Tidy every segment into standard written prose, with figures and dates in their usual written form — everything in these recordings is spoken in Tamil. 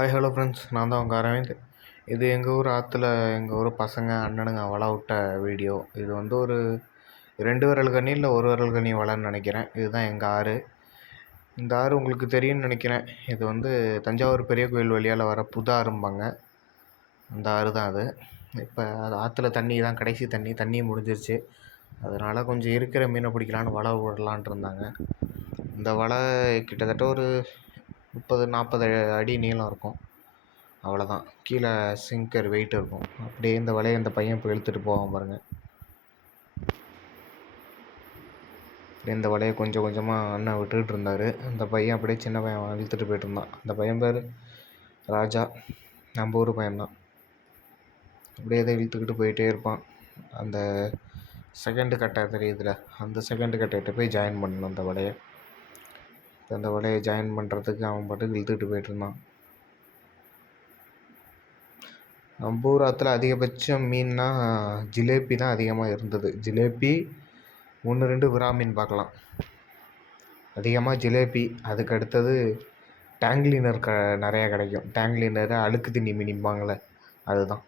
ஹாய் ஹலோ ஃப்ரெண்ட்ஸ், நான் தான் உங்கள் அரவிந்த். இது எங்கள் ஊர் ஆற்றுல எங்கள் ஊர் பசங்க அண்ணனுங்க வலை விட்ட வீடியோ. இது வந்து ஒரு 2 விரல் கனி இல்லை 1 விரல் கனி வலைன்னு நினைக்கிறேன். இதுதான் எங்கள் ஆறு. இந்த ஆறு உங்களுக்கு தெரியும்னு நினைக்கிறேன். இது வந்து தஞ்சாவூர் பெரிய கோயில் வழியால் வர புது ஆறும்பாங்க. அந்த ஆறு தான் அது. இப்போ அது ஆற்றுல தண்ணி தான் கடைசி தண்ணி முடிஞ்சிருச்சு. அதனால் கொஞ்சம் இருக்கிற மீனை பிடிக்கலான்னு வலை விடலான்ட்டு இருந்தாங்க. இந்த வலை கிட்டத்தட்ட ஒரு 30-40 அடி நீளம் இருக்கும். அவ்வளோதான். கீழே சிங்கர் வெயிட் இருக்கும். அப்படியே இந்த வலையை இந்த பையன் இப்போ இழுத்துட்டு போவான் பாருங்கள். இந்த வலையை கொஞ்சம் கொஞ்சமாக அண்ணன் விட்டுக்கிட்டு இருந்தார். அந்த பையன் அப்படியே சின்ன பையன் இழுத்துட்டு போயிட்டு இருந்தான். அந்த பையன் பேர் ராஜா, நம்ம ஊர் பையன்தான். அப்படியே இதை இழுத்துக்கிட்டு போயிட்டே இருப்பான். அந்த செகண்டு கட்டை தெரியுதுல, அந்த செகண்டு கட்டைகிட்ட போய் ஜாயின் பண்ணணும் அந்த வலையை. அந்த வலையை ஜாயின் பண்ணுறதுக்கு அவன் பாட்டுக்கு இழுத்துக்கிட்டு போயிட்டு இருந்தான். நம்ம ஊர் ஆற்றுல அதிகபட்சம் மீன்னா ஜிலேபி தான் அதிகமாக இருந்தது. ஜிலேபி 1-2 விரா மீன் பார்க்கலாம். அதிகமாக ஜிலேபி. அதுக்கு அடுத்தது டேங்க்லீனர் நிறையா கிடைக்கும். டேங்க்லீனர் அழுக்கு தண்ணி மீன்பாங்களே, அதுதான்.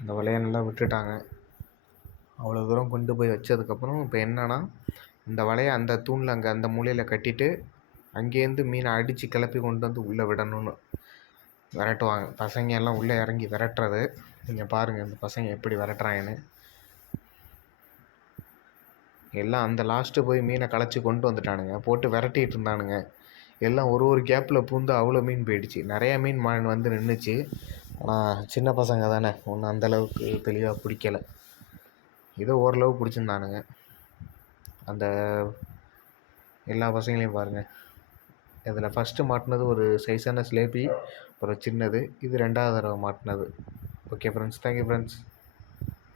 இந்த வலையை நல்லா விட்டுட்டாங்க. அவ்வளோ தூரம் கொண்டு போய் வச்சதுக்கப்புறம் இப்போ என்னென்னா, இந்த வலையை அந்த தூணில் அங்கே அந்த மூலையில் கட்டிட்டு அங்கேருந்து மீனை அடித்து கிளப்பி கொண்டு வந்து உள்ளே விடணும்னு விரட்டுவாங்க. பசங்க எல்லாம் உள்ளே இறங்கி விரட்டுறது நீங்கள் பாருங்கள். இந்த பசங்க எப்படி விரட்டுறாங்கன்னு. எல்லாம் அந்த லாஸ்ட்டு போய் மீனை களைச்சி கொண்டு வந்துட்டானுங்க. போட்டு விரட்டிகிட்டு இருந்தானுங்க. எல்லாம் ஒரு கேப்பில் பூந்து அவ்வளோ மீன் போயிடுச்சு. நிறையா மீன் வந்து நின்றுச்சு. ஆனால் சின்ன பசங்க தானே, ஒன்றும் அந்தளவுக்கு தெளிவாக பிடிக்கலை. ஏதோ ஓரளவு பிடிச்சிருந்தானுங்க. அந்த எல்லா பசங்களையும் பாருங்கள். இதில் ஃபஸ்ட்டு மாட்டினது ஒரு சைஸான சிலேபி, அப்புறம் சின்னது. இது 2வது தடவை மாட்டினது. Okay friends, thank you friends.